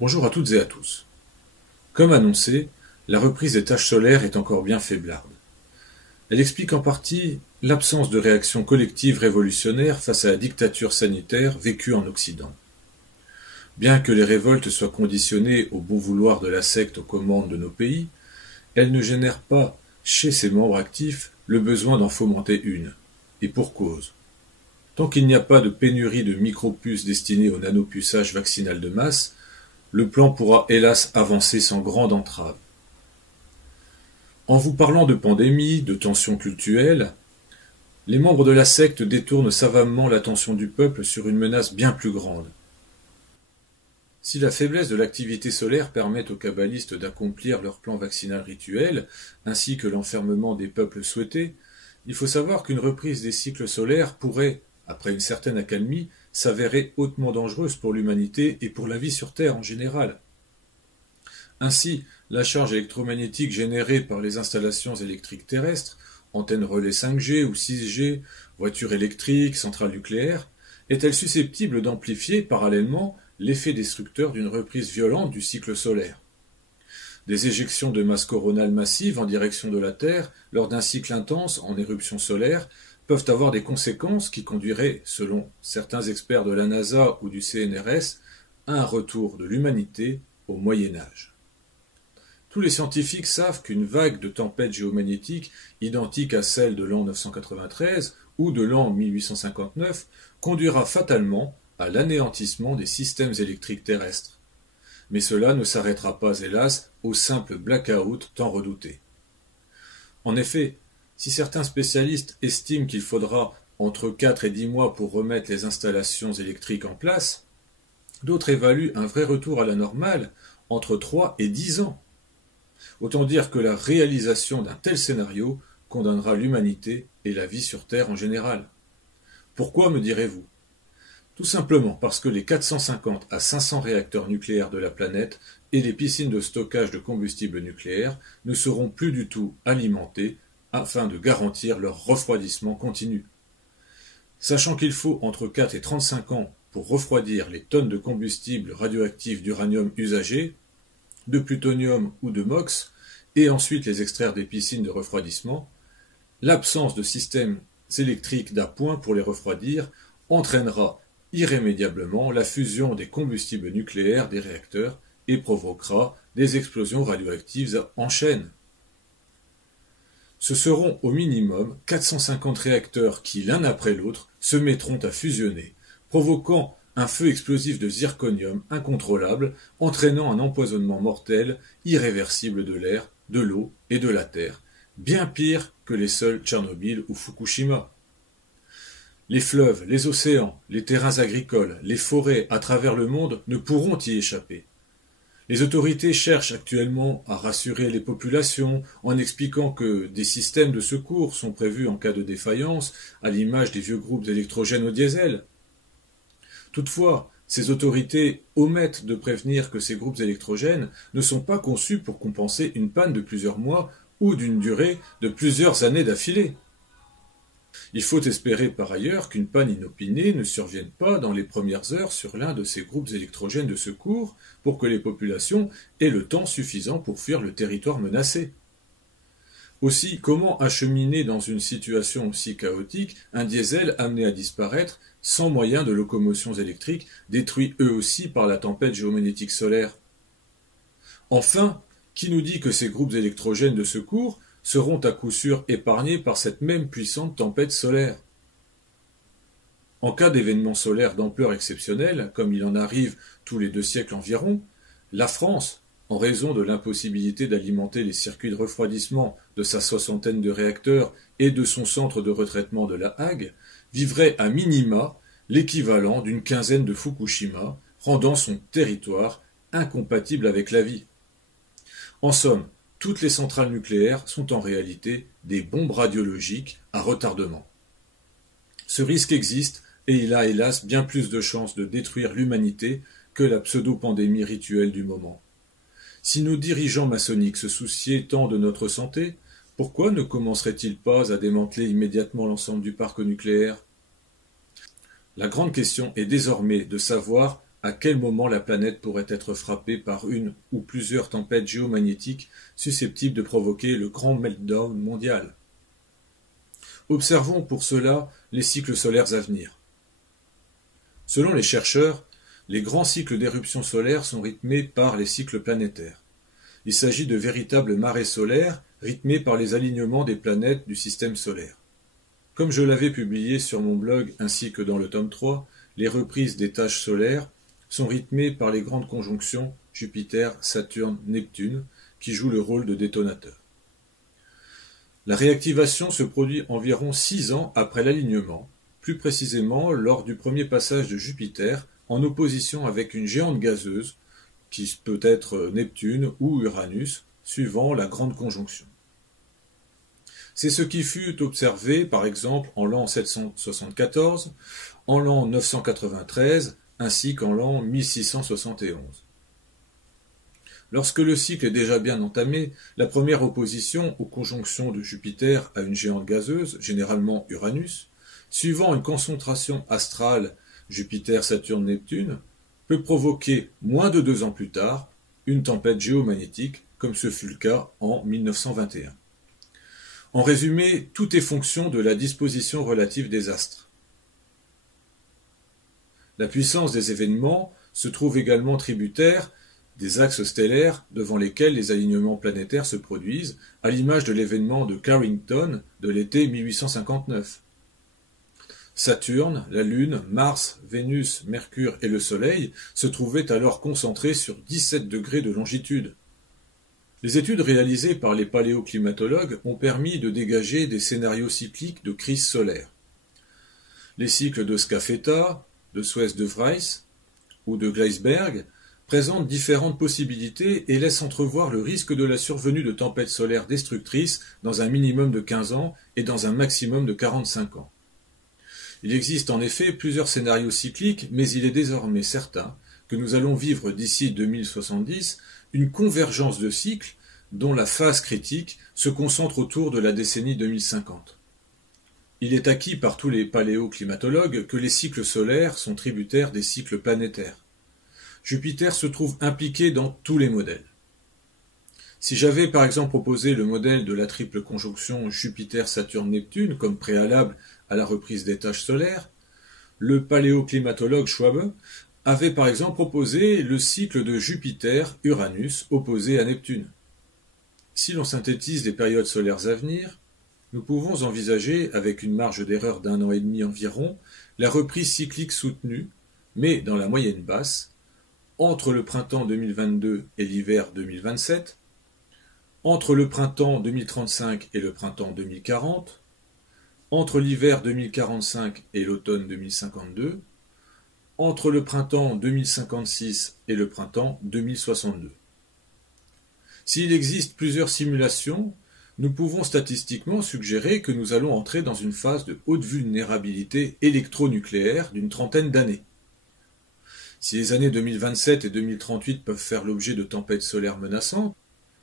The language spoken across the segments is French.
Bonjour à toutes et à tous. Comme annoncé, la reprise des tâches solaires est encore bien faiblarde. Elle explique en partie l'absence de réaction collective révolutionnaire face à la dictature sanitaire vécue en Occident. Bien que les révoltes soient conditionnées au bon vouloir de la secte aux commandes de nos pays, elles ne génèrent pas, chez ses membres actifs, le besoin d'en fomenter une. Et pour cause. Tant qu'il n'y a pas de pénurie de micropuces destinées au nanopuçage vaccinal de masse, le plan pourra hélas avancer sans grande entrave. En vous parlant de pandémie, de tensions cultuelles, les membres de la secte détournent savamment l'attention du peuple sur une menace bien plus grande. Si la faiblesse de l'activité solaire permet aux kabbalistes d'accomplir leur plan vaccinal rituel, ainsi que l'enfermement des peuples souhaités, il faut savoir qu'une reprise des cycles solaires pourrait, après une certaine accalmie, s'avérer hautement dangereuse pour l'humanité et pour la vie sur Terre en général. Ainsi, la charge électromagnétique générée par les installations électriques terrestres, antennes relais 5G ou 6G, voitures électriques, centrales nucléaires, est-elle susceptible d'amplifier parallèlement l'effet destructeur d'une reprise violente du cycle solaire? Des éjections de masse coronale massive en direction de la Terre lors d'un cycle intense en éruption solaire peuvent avoir des conséquences qui conduiraient, selon certains experts de la NASA ou du CNRS, à un retour de l'humanité au Moyen-Âge. Tous les scientifiques savent qu'une vague de tempêtes géomagnétiques identique à celle de l'an 993 ou de l'an 1859 conduira fatalement à l'anéantissement des systèmes électriques terrestres. Mais cela ne s'arrêtera pas, hélas, au simple blackout tant redouté. En effet, si certains spécialistes estiment qu'il faudra entre 4 et 10 mois pour remettre les installations électriques en place, d'autres évaluent un vrai retour à la normale entre 3 et 10 ans. Autant dire que la réalisation d'un tel scénario condamnera l'humanité et la vie sur Terre en général. Pourquoi, me direz-vous? Tout simplement parce que les 450 à 500 réacteurs nucléaires de la planète et les piscines de stockage de combustible nucléaire ne seront plus du tout alimentés afin de garantir leur refroidissement continu. Sachant qu'il faut entre 4 et 35 ans pour refroidir les tonnes de combustible radioactif d'uranium usagé, de plutonium ou de MOX, et ensuite les extraire des piscines de refroidissement, l'absence de systèmes électriques d'appoint pour les refroidir entraînera irrémédiablement la fusion des combustibles nucléaires des réacteurs et provoquera des explosions radioactives en chaîne. Ce seront au minimum 450 réacteurs qui, l'un après l'autre, se mettront à fusionner, provoquant un feu explosif de zirconium incontrôlable, entraînant un empoisonnement mortel, irréversible de l'air, de l'eau et de la terre, bien pire que les seuls Tchernobyl ou Fukushima. Les fleuves, les océans, les terrains agricoles, les forêts à travers le monde ne pourront y échapper. Les autorités cherchent actuellement à rassurer les populations en expliquant que des systèmes de secours sont prévus en cas de défaillance, à l'image des vieux groupes électrogènes au diesel. Toutefois, ces autorités omettent de prévenir que ces groupes électrogènes ne sont pas conçus pour compenser une panne de plusieurs mois ou d'une durée de plusieurs années d'affilée. Il faut espérer par ailleurs qu'une panne inopinée ne survienne pas dans les premières heures sur l'un de ces groupes électrogènes de secours pour que les populations aient le temps suffisant pour fuir le territoire menacé. Aussi, comment acheminer dans une situation aussi chaotique un diesel amené à disparaître sans moyen de locomotions électriques détruits eux aussi par la tempête géomagnétique solaire? Enfin, qui nous dit que ces groupes électrogènes de secours seront à coup sûr épargnés par cette même puissante tempête solaire? En cas d'événement solaire d'ampleur exceptionnelle, comme il en arrive tous les 2 siècles environ, la France, en raison de l'impossibilité d'alimenter les circuits de refroidissement de sa 60aine de réacteurs et de son centre de retraitement de La Hague, vivrait à minima l'équivalent d'une quinzaine de Fukushima, rendant son territoire incompatible avec la vie. En somme, toutes les centrales nucléaires sont en réalité des bombes radiologiques à retardement. Ce risque existe et il a hélas bien plus de chances de détruire l'humanité que la pseudo-pandémie rituelle du moment. Si nos dirigeants maçonniques se souciaient tant de notre santé, pourquoi ne commenceraient-ils pas à démanteler immédiatement l'ensemble du parc nucléaire? La grande question est désormais de savoir à quel moment la planète pourrait être frappée par une ou plusieurs tempêtes géomagnétiques susceptibles de provoquer le grand meltdown mondial. Observons pour cela les cycles solaires à venir. Selon les chercheurs, les grands cycles d'éruptions solaires sont rythmés par les cycles planétaires. Il s'agit de véritables marées solaires rythmées par les alignements des planètes du système solaire. Comme je l'avais publié sur mon blog ainsi que dans le tome 3, les reprises des taches solaires sont rythmées par les grandes conjonctions Jupiter, Saturne, Neptune, qui jouent le rôle de détonateur. La réactivation se produit environ 6 ans après l'alignement, plus précisément lors du premier passage de Jupiter en opposition avec une géante gazeuse, qui peut être Neptune ou Uranus, suivant la grande conjonction. C'est ce qui fut observé par exemple en l'an 774, en l'an 993, ainsi qu'en l'an 1671. Lorsque le cycle est déjà bien entamé, la première opposition aux conjonctions de Jupiter à une géante gazeuse, généralement Uranus, suivant une concentration astrale Jupiter, Saturne, Neptune, peut provoquer, moins de 2 ans plus tard, une tempête géomagnétique, comme ce fut le cas en 1921. En résumé, tout est fonction de la disposition relative des astres. La puissance des événements se trouve également tributaire des axes stellaires devant lesquels les alignements planétaires se produisent, à l'image de l'événement de Carrington de l'été 1859. Saturne, la Lune, Mars, Vénus, Mercure et le Soleil se trouvaient alors concentrés sur 17 degrés de longitude. Les études réalisées par les paléoclimatologues ont permis de dégager des scénarios cycliques de crise solaire. Les cycles de Scafetta, de Suez-de-Vries ou de Gleisberg présentent différentes possibilités et laissent entrevoir le risque de la survenue de tempêtes solaires destructrices dans un minimum de 15 ans et dans un maximum de 45 ans. Il existe en effet plusieurs scénarios cycliques, mais il est désormais certain que nous allons vivre d'ici 2070 une convergence de cycles dont la phase critique se concentre autour de la décennie 2050. Il est acquis par tous les paléoclimatologues que les cycles solaires sont tributaires des cycles planétaires. Jupiter se trouve impliqué dans tous les modèles. Si j'avais par exemple proposé le modèle de la triple conjonction Jupiter-Saturne-Neptune comme préalable à la reprise des taches solaires, le paléoclimatologue Schwabe avait par exemple proposé le cycle de Jupiter-Uranus opposé à Neptune. Si l'on synthétise les périodes solaires à venir, nous pouvons envisager, avec une marge d'erreur d'1 an et demi environ, la reprise cyclique soutenue, mais dans la moyenne basse, entre le printemps 2022 et l'hiver 2027, entre le printemps 2035 et le printemps 2040, entre l'hiver 2045 et l'automne 2052, entre le printemps 2056 et le printemps 2062. S'il existe plusieurs simulations, nous pouvons statistiquement suggérer que nous allons entrer dans une phase de haute vulnérabilité électronucléaire d'une 30aine d'années. Si les années 2027 et 2038 peuvent faire l'objet de tempêtes solaires menaçantes,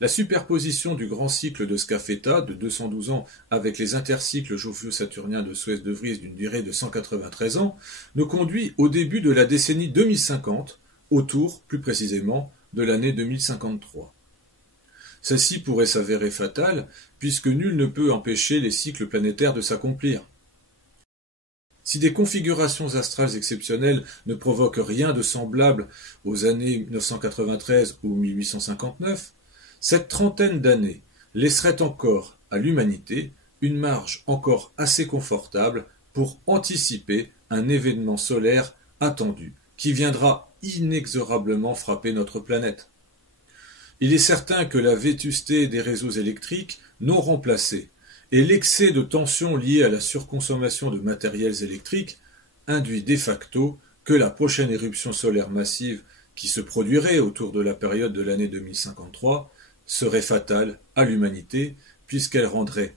la superposition du grand cycle de Scafetta de 212 ans avec les intercycles joviaux-saturniens de Suez-de-Vries d'une durée de 193 ans nous conduit au début de la décennie 2050, autour, plus précisément, de l'année 2053. Celle-ci pourrait s'avérer fatale, puisque nul ne peut empêcher les cycles planétaires de s'accomplir. Si des configurations astrales exceptionnelles ne provoquent rien de semblable aux années 1993 ou 1859, cette 30aine d'années laisserait encore à l'humanité une marge encore assez confortable pour anticiper un événement solaire attendu qui viendra inexorablement frapper notre planète. Il est certain que la vétusté des réseaux électriques non remplacés et l'excès de tension lié à la surconsommation de matériels électriques induit de facto que la prochaine éruption solaire massive qui se produirait autour de la période de l'année 2053 serait fatale à l'humanité puisqu'elle rendrait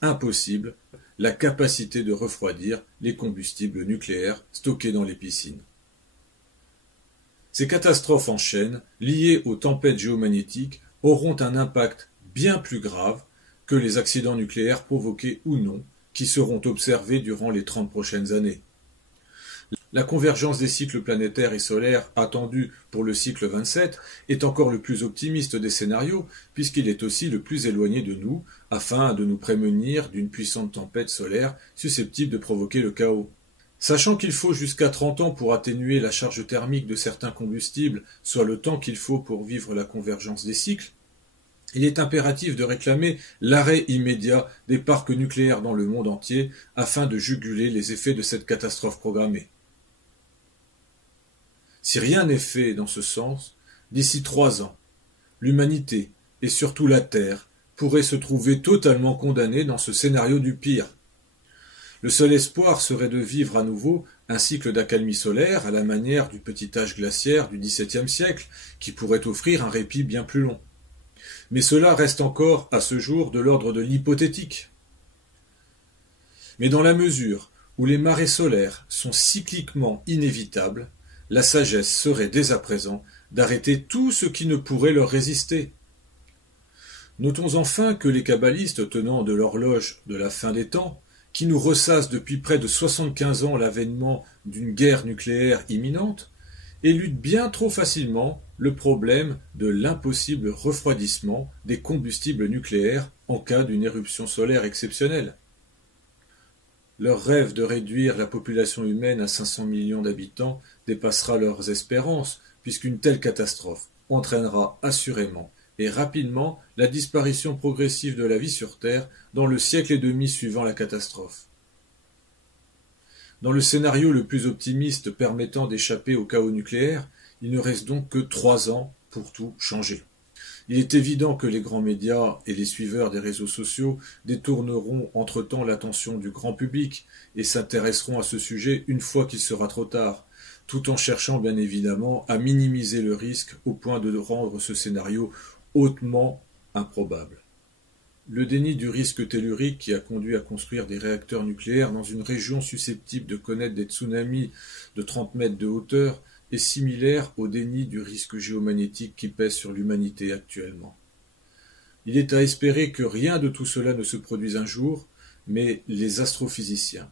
impossible la capacité de refroidir les combustibles nucléaires stockés dans les piscines. Ces catastrophes en chaîne, liées aux tempêtes géomagnétiques, auront un impact bien plus grave que les accidents nucléaires provoqués ou non, qui seront observés durant les 30 prochaines années. La convergence des cycles planétaires et solaires attendue pour le cycle 27 est encore le plus optimiste des scénarios, puisqu'il est aussi le plus éloigné de nous, afin de nous prémunir d'une puissante tempête solaire susceptible de provoquer le chaos. Sachant qu'il faut jusqu'à 30 ans pour atténuer la charge thermique de certains combustibles, soit le temps qu'il faut pour vivre la convergence des cycles, il est impératif de réclamer l'arrêt immédiat des parcs nucléaires dans le monde entier afin de juguler les effets de cette catastrophe programmée. Si rien n'est fait dans ce sens, d'ici 3 ans, l'humanité, et surtout la Terre, pourrait se trouver totalement condamnée dans ce scénario du pire. Le seul espoir serait de vivre à nouveau un cycle d'accalmie solaire à la manière du petit âge glaciaire du XVIIe siècle, qui pourrait offrir un répit bien plus long. Mais cela reste encore, à ce jour, de l'ordre de l'hypothétique. Mais dans la mesure où les marées solaires sont cycliquement inévitables, la sagesse serait dès à présent d'arrêter tout ce qui ne pourrait leur résister. Notons enfin que les kabbalistes tenant de l'horloge de la fin des temps, qui nous ressassent depuis près de 75 ans l'avènement d'une guerre nucléaire imminente, éludent bien trop facilement le problème de l'impossible refroidissement des combustibles nucléaires en cas d'une éruption solaire exceptionnelle. Leur rêve de réduire la population humaine à 500 millions d'habitants dépassera leurs espérances, puisqu'une telle catastrophe entraînera assurément et rapidement la disparition progressive de la vie sur Terre dans le siècle et demi suivant la catastrophe. Dans le scénario le plus optimiste permettant d'échapper au chaos nucléaire, il ne reste donc que 3 ans pour tout changer. Il est évident que les grands médias et les suiveurs des réseaux sociaux détourneront entre-temps l'attention du grand public et s'intéresseront à ce sujet une fois qu'il sera trop tard, tout en cherchant bien évidemment à minimiser le risque au point de rendre ce scénario hautement improbable. Le déni du risque tellurique qui a conduit à construire des réacteurs nucléaires dans une région susceptible de connaître des tsunamis de 30 mètres de hauteur est similaire au déni du risque géomagnétique qui pèse sur l'humanité actuellement. Il est à espérer que rien de tout cela ne se produise un jour, mais les astrophysiciens,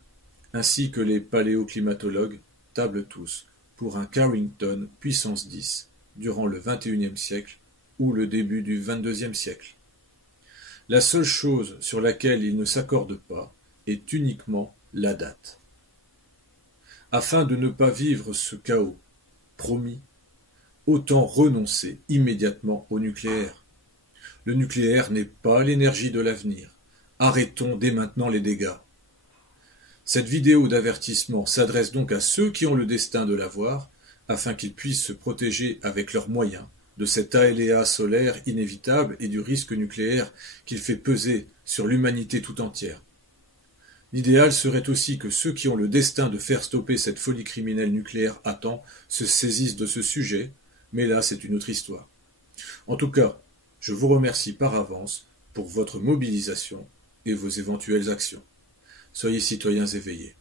ainsi que les paléoclimatologues, tablent tous pour un Carrington puissance 10 durant le XXIe siècle ou le début du XXIIe siècle. La seule chose sur laquelle ils ne s'accordent pas est uniquement la date. Afin de ne pas vivre ce chaos promis, autant renoncer immédiatement au nucléaire. Le nucléaire n'est pas l'énergie de l'avenir. Arrêtons dès maintenant les dégâts. Cette vidéo d'avertissement s'adresse donc à ceux qui ont le destin de l'avoir, afin qu'ils puissent se protéger avec leurs moyens de cet aléa solaire inévitable et du risque nucléaire qu'il fait peser sur l'humanité tout entière. L'idéal serait aussi que ceux qui ont le destin de faire stopper cette folie criminelle nucléaire à temps se saisissent de ce sujet, mais là c'est une autre histoire. En tout cas, je vous remercie par avance pour votre mobilisation et vos éventuelles actions. Soyez citoyens éveillés.